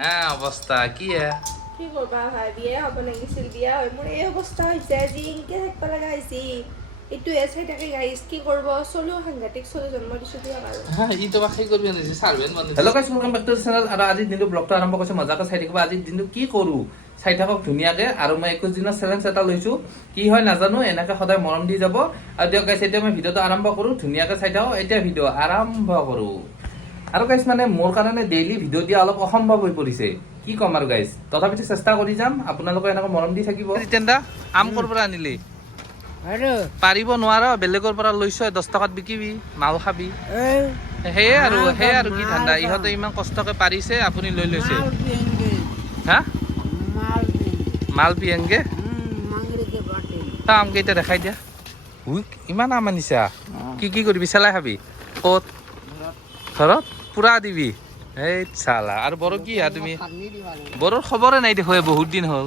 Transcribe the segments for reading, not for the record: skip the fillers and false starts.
হ্যাঁ অবস্থা কি কি করবা ভাই বিয়ে হবে লাগিছিল বিয়া হয় মোর এই অবস্থা হইছে আজি ইনকে থাকবা লাগা হইছি একটু এসে থাকে গাইস কি করব চলো সাংঘাতিক চলো জন্ম দিছো দিয়া ভালো হ্যাঁ ই তো বাকি করবি না সার্ভেন্ট মানে hello guys welcome back to the channel আৰু আজি দিনটো ব্লগটো আৰম্ভ কৰিছে মজাকৈ চাই থাকিবা আজি দিনটো কি কৰো চাই থাকক ধুনিয়াকে আৰু মই 21 দিনৰ চ্যালেঞ্জ এটা লৈছো কি হয় নাজানো এনেকৈ সদায় মৰম দি যাব আৰু দিয়ক গাইস এতিয়া মই ভিডিওটো আৰম্ভ কৰো ধুনিয়াকৈ চাই থাকক এতিয়া ভিডিও আৰম্ভ কৰো আৰু গাইস মানে মোৰ কাৰণে ডেইলি ভিডিও দিয়া অলপ অসম্ভৱ হৈ পৰিছে কি কম আৰু গাইস তথাপিতো চেষ্টা কৰি যাম আপোনালোকে এনেকৈ মৰম দি থাকিব জিতেন্দা আম কৰ পৰা আনিলি আৰে পাৰিব নোৱাৰ বেলেগৰ পৰা লৈছ 10 টকাত বিকিবি মাল খাবি এই হে আৰু কি ঠাণ্ডা ইহঁতে ইমান কষ্টকে পাৰিছে আপুনি লৈ লৈছে মাল পিয়েंगे হা माल মাল পিয়েংগে मांगरे के बाटे তা আম কেইটা দেখাই দিয়া উই ইমান আম আনিছা কি কি কৰিবি চেলাই খাবি ক'ত ঘৰত পুৰা দিবি এই চালা আৰু বৰ কি তুমি खानी दीवाले বৰৰ খবৰে নাই দেখো বহুত দিন হ'ল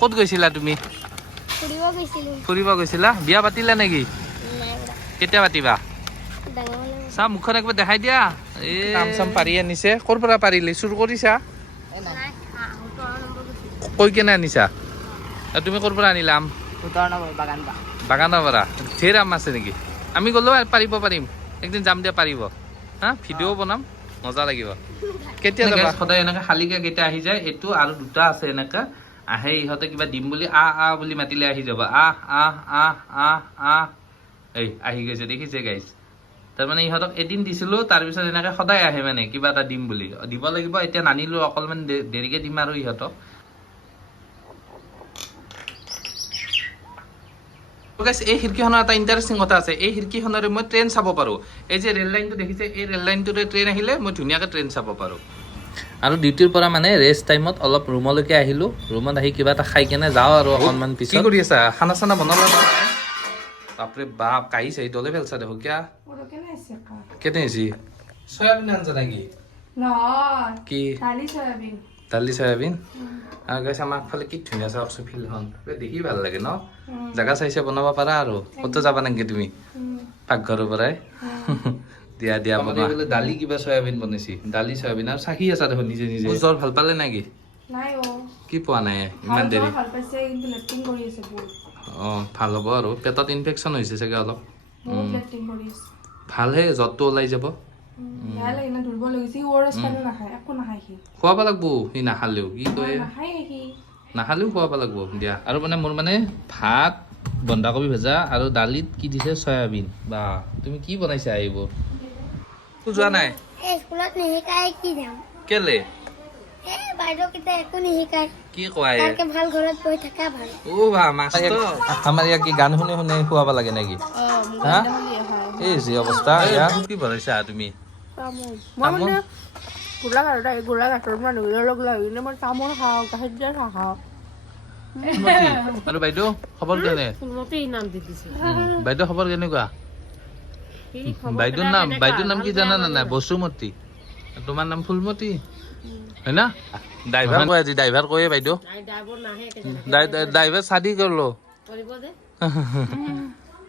ক'ত গৈছিলা তুমি ফুৰিব গৈছিলো ফুৰিব গৈছিলা বিয়া পাতিলা নেকি নাই বৰা কেতিয়া পাতিবা ডাঙৰ চা মুখখন একবাৰ দেখাই দিয়া এই কাম চাম পাৰি আনিছে ক'ৰ পৰা পাৰিলি চুৰ কৰিছা নাই আহোতো নম্বৰ গৈছিলো কৈ কেনে আনিছা আৰু তুমি ক'ৰ পৰা আনিলা আম उतारना बागान का বাগানৰ পৰা ধেৰ আম আছে নেকি আমি গ'লেও পাৰিব পাৰিম একদিন যাম দিয়া পাৰিব হা ভিডিঅ' বনাম মজা লাগিব কেতিয়া যাবা সদায় এনেকৈ খালীকৈ কেতিয়া আহি যায় এইটো আৰু দুটা আছে এনেকৈ আহে ইহঁতে কিবা দিম বুলি আহ বুলি মাতিলে আহি যাব আহ এই আহি গৈছে দেখিছে গাইছ তাৰমানে ইহঁতক এদিন দিছিলো তাৰপিছত এনেকৈ সদায় আহে মানে কিবা এটা দিম বুলি দিব লাগিব এতিয়া নানিলো অকণমান দেৰিকৈ দিম আৰু ইহঁতক এই খিৰিকীখনৰ এটা ইণ্টাৰেষ্টিং কথা আছে এই খিৰিকীখনেৰে মই ট্ৰেইন চাব পাৰোঁ এই যে ৰেল লাইনটো দেখিছে এই ৰেল লাইনটোৰে ট্ৰেইন আহিলে মই ধুনীয়াকৈ ট্ৰেইন চাব পাৰোঁ আৰু ডিউটিৰ পৰা মানে ৰেষ্ট টাইমত অলপ ৰুমলৈকে আহিলোঁ ৰুমত আহি কিবা এটা খাই কেনে যাওঁ আৰু অকণমান পিছত কি কৰি আছা খানা চানা বনালা বাপৰে বাপ কাঢ়িছে দলে ফেলছা দেখো কিয়া ওর কেন আইছে কা কেনে হৈছে চয়াবিন আনছা নেকি নহয় কি দালি সয়াবিন দালি চয়াবিন আৰু গাইছ আমাৰ আগফালে কি ধুনীয়া চাওকচোন ফিল্ডখন দেখি ভাল লাগে ন জেগা চাইছে বনাব পাৰা আৰু ক'তো যাবা নেকি তুমি পাকঘৰৰ পৰাই দিয়া দিয়া বনোৱা দালি কিবা চয়াবিন বনাইছি দালি চয়াবিন আৰু চাকি আছা দেখোন নিজে নিজে জ্বৰ ভাল পালে নেকি নাই ও কি পোৱা নাই ইমান দেৰি ভাল পাইছে কিন্তু লেট্ৰিন কৰি আছে বহুত অঁ ভাল হ'ব আৰু পেটত ইনফেকশ্যন হৈছে চাগে অলপ বহুত লেট্ৰিন কৰি আছে ভালহে জ্বৰটো ওলাই যাব বেয়া লাগে না দুৰ্বল হৈ গৈছে ওআৰএছ পানী নাখায় একো নাখায় সি খুৱাব লাগব সি নাখালেও কি কয় নাখায় সি নাখালেও খুৱাব লাগব দিয়া আৰু মানে মোৰ মানে ভাত বন্ধাকবি ভজা আৰু দালিত কি দিছে চয়াবিন বা তুমি কি বনাইছা এইবোৰ যোৱা নাই এই স্কুলত নিশিকাই কি যাম কেলে এই বাইদেউকেইটা একো নিশিকায় কি কয় তাতকে ভাল ঘৰত বহি থকা ভাল ও বা মাষ্টৰ আমাৰ ইয়াক কি গান শুনি শুনি খুৱাব লাগে নেকি হা এই যি অৱস্থা এয়া কি বনাইছা তুমি মই মানে গোলাঘাটৰ মানুহৰ লগ লাগিলে মই তামোল খাওঁ গাখীৰ দিয়া চাহ খাওঁ আৰু বাইদেউ খবৰ কেনে বাইদেউ খবৰ কেনেকুৱা বাইদেউৰ নাম কি জানা নে নাই বসুমতী তোমাৰ নাম ফুলমতী হয় না ড্ৰাইভাৰ কৈ আজি ড্ৰাইভাৰ কৈয়ে বাইদেউ ড্ৰাইভাৰ শাদি কৰলো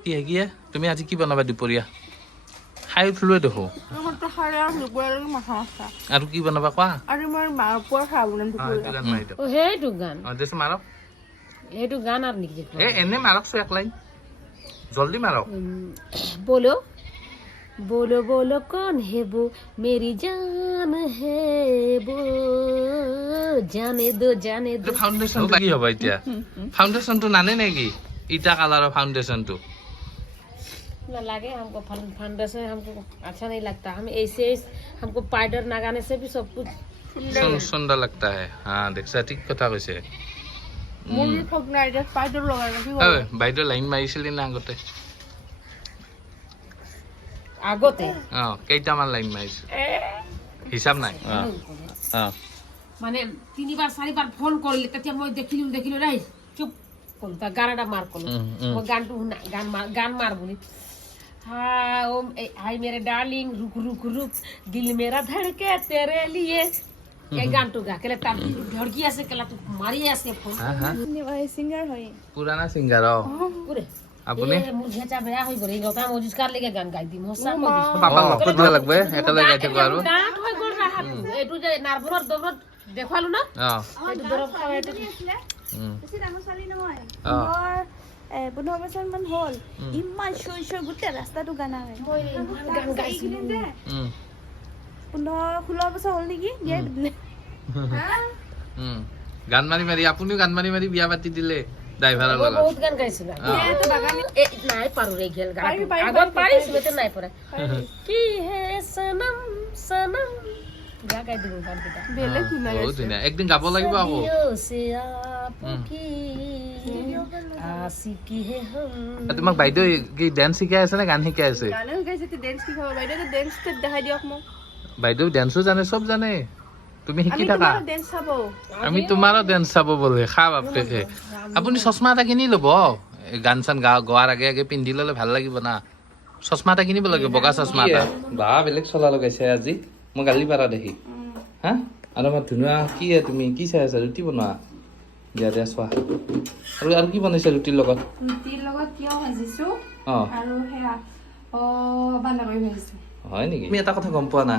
কি তুমি আজি কি বনাবা দুপৰীয়া খাই উঠিলোৱে দেখো আৰু কি বনাবা কোৱা আৰু মই মাপুৱা খাওঁ বনাম সেইটো গান মাৰক সেইটো গান আৰু নেকি এ এনে মাৰকচোন এক লাইন জলদি মাৰক बोलो बोलो बोलो कौन है वो मेरी जान है वो जाने दो ফাউণ্ডেশ্যন কি হ'ব এতিয়া ফাউণ্ডেশ্যনটো নানে নেকি ইটা কালাৰৰ ফাউণ্ডেশ্যনটো ना लगे हमको फाउंडेशन हमको अच्छा नहीं लगता हम ऐसे हमको पाउडर लगाने से भी सब कुछ সুন্দৰ লাগতা হে হা দেখছা ঠিক কথা কৈছে মোৰ খুব নাই যে পাইডৰ লগাই ৰাখি বাইদেউ লাইন মাৰিছিলি না আগতে আগতে কেইটামান লাইন মাৰিছিল হিচাপ নাই মানে তিনিবাৰ চাৰিবাৰ ফোন কৰিলে তেতিয়া মই দেখিলো নাই চুপ কলো তাৰ গানটা মাৰ কলো মই গানটো শুনা গান মাৰ বুলি हाँ ओ हाय मेरे डार्लिंग रुक रुक रुक दिल मेरा धड़के तेरे लिए এই গানটো গা কেলে তার ধড়কি আছে কেলা তো মারি আছে ফোন সিঙ্গার হয় পুরানা সিঙ্গার পুরে আপুনি মোৰ ঘেচা বেয়া হৈ গ'ল এই গকা মজিস্কাৰ লেগে গান গাই দিম হসা মই পাপা লক্ষ্য দিব লাগবে এটালৈ গাই থাকো আৰু গান হৈ গ'ল ৰাহাত এইটো যে নাৰ্ভৰ দমত দেখুৱালো না অ এইটো দৰৱ খাওঁ এইটো বেছি ডাঙৰ ছোৱালী নহয় অ 15 বছৰ মান হ'ল ইমান চৈ গোটেই ৰাস্তাটো গানা হয় মই ইমান গান গাইছিলো 15-16 বছৰ হ'ল নেকি বিয়া দিলে গান মাৰি মাৰি আপুনিও গান মাৰি মাৰি বিয়া পাতি দিলে ড্ৰাইভাৰৰ মই লগত বহুত গান গাইছিলো নাই পাৰো ৰে গেল গান আগত পাৰিছিলো এতিয়া নাই পৰা কি হে সনম সনম গা গাই দিলো গান কেইটা বেলেগ শুনা বহুত ধুনীয়া একদিন গাব লাগিব আকৌ তোমাক বাইদেউ কি ডেন্স শিকাই আছে নে গান শিকাই আছে গানে গাইছে তে ডেন্স কি খাব বাইদেউ ডেন্স তে দেখাই দিয়ক মোক বাইদেউ ডেন্সো জানে চব জানে তুমি শিকি থাকা ডেন্স চাব আমি তোমাৰো ডেন্স চাব বোলে খা বাপেকে আপুনি চশমা এটা কিনি ল'ব গান চান গোৱাৰ আগে আগে পিন্ধি ল'লে ভাল লাগিব না চশমা এটা কিনিব লাগে বগা চশমা এটা বা বেলেগ চলা লগাইছে আজি মই গালি পাৰা দেখি হা আৰু আমাৰ ধুনীয়া কি তুমি কি চাই আছা ৰুটি বনোৱা দিয়া দিয়া চোৱা আৰু কি বনাইছে ৰুটিৰ লগত ৰুটিৰ লগত কিয় ভাজিছো অ আৰু হেয়া বান্ধাকবি ভাজিছো হয় নেকি তুমি এটা কথা গম পোৱা না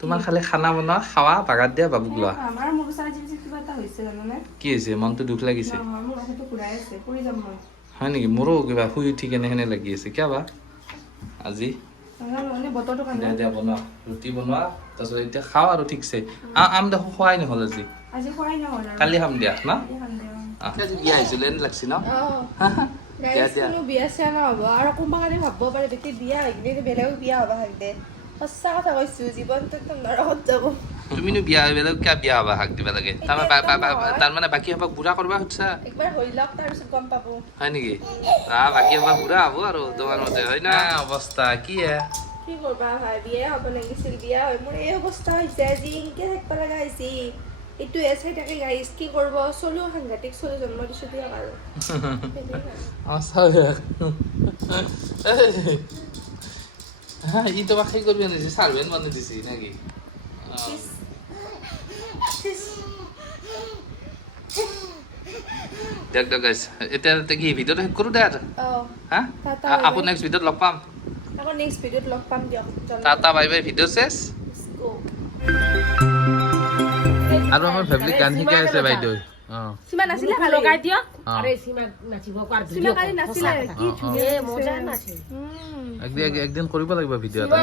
তোমাৰ খালি খানা বনোৱা খাৱা বাগাত দিয়া বাবুক লোৱা আমাৰ মোৰ চাই যে কিবা এটা হৈছে জানানে কি হৈছে মনটো দুখ লাগিছে মোৰ মাথাটো ঘূৰাই আছে পৰি যাম মই হয় নেকি মোৰো কিবা শুই উঠি কেনে সেনে লাগি আছে কিয় বা আজি মানে বতৰটো কাৰণে দিয়া দিয়া বনোৱা ৰুটি বনোৱা তাৰপিছত এতিয়া খাওঁ আৰু ঠিকছে আম দেখো খোৱাই নহ'ল আজি আজি খোৱাই নহ'ল আৰু কালি খাম দিয়া না খাম দে আজি বিয়া আহিছিলে এনে লাগছি ন দিয়া দিয়া কোনো বিয়া চিয়া নহ'ব আৰু কোনোবা কাৰণে ভাবিব পাৰে বেটি বিয়া হৈ কিনে বেলেগক বিয়া হ'ব হাক দে সঁচা কথা কৈছো জীৱনটো একদম নৰকত যাব তুমিনো বিয়া হৈ বেলেগ কিয় বিয়া হবা হাক দিবা লাগে তাৰমানে বাকী হবাক বুঢ়া কৰবা খুজছা একবাৰ হৈ লওক তাৰপিছত গম পাব হয় নেকি বাকী হবাক বুঢ়া হব আৰু তোমাৰ মতে হয় না অৱস্থা কি কি কৰবা ভাই বিয়া হ'ব লাগিছিল বিয়া হৈ মোৰ এই অৱস্থা হৈছে আজি এনেকে থাকিব লগা হৈছে এইটো চাই থাকে গাইছ কি কৰিব চলো সাংঘাতিক চলো জন্ম দিছো দিয়ক আৰু ই তোমাক সেই কৰিব নিছে চাৰ্ভেণ্ট বনাই দিছে নেকি দিয়ক দিয়ক গাইছ এতিয়া কি ভিডিঅ'টো শেষ কৰোঁ দে আৰু হা আকৌ নেক্সট ভিডিঅ'ত লগ পাম আকৌ নেক্সট ভিডিঅ'ত লগ পাম দিয়ক টাটা বাই বাই ভিডিঅ' চেছ আৰু আমাৰ ফেভৰিট গান শিকাই আছে বাইদেউ সীমা নাছিলে মুখত লগাই দিয়ক আৰে সীমা নাচিব কাৰ সীমা কালি নাছিলে কি ধুনীয়া মজা নাচে একদিন কৰিব লাগিব ভিডিঅ' এটা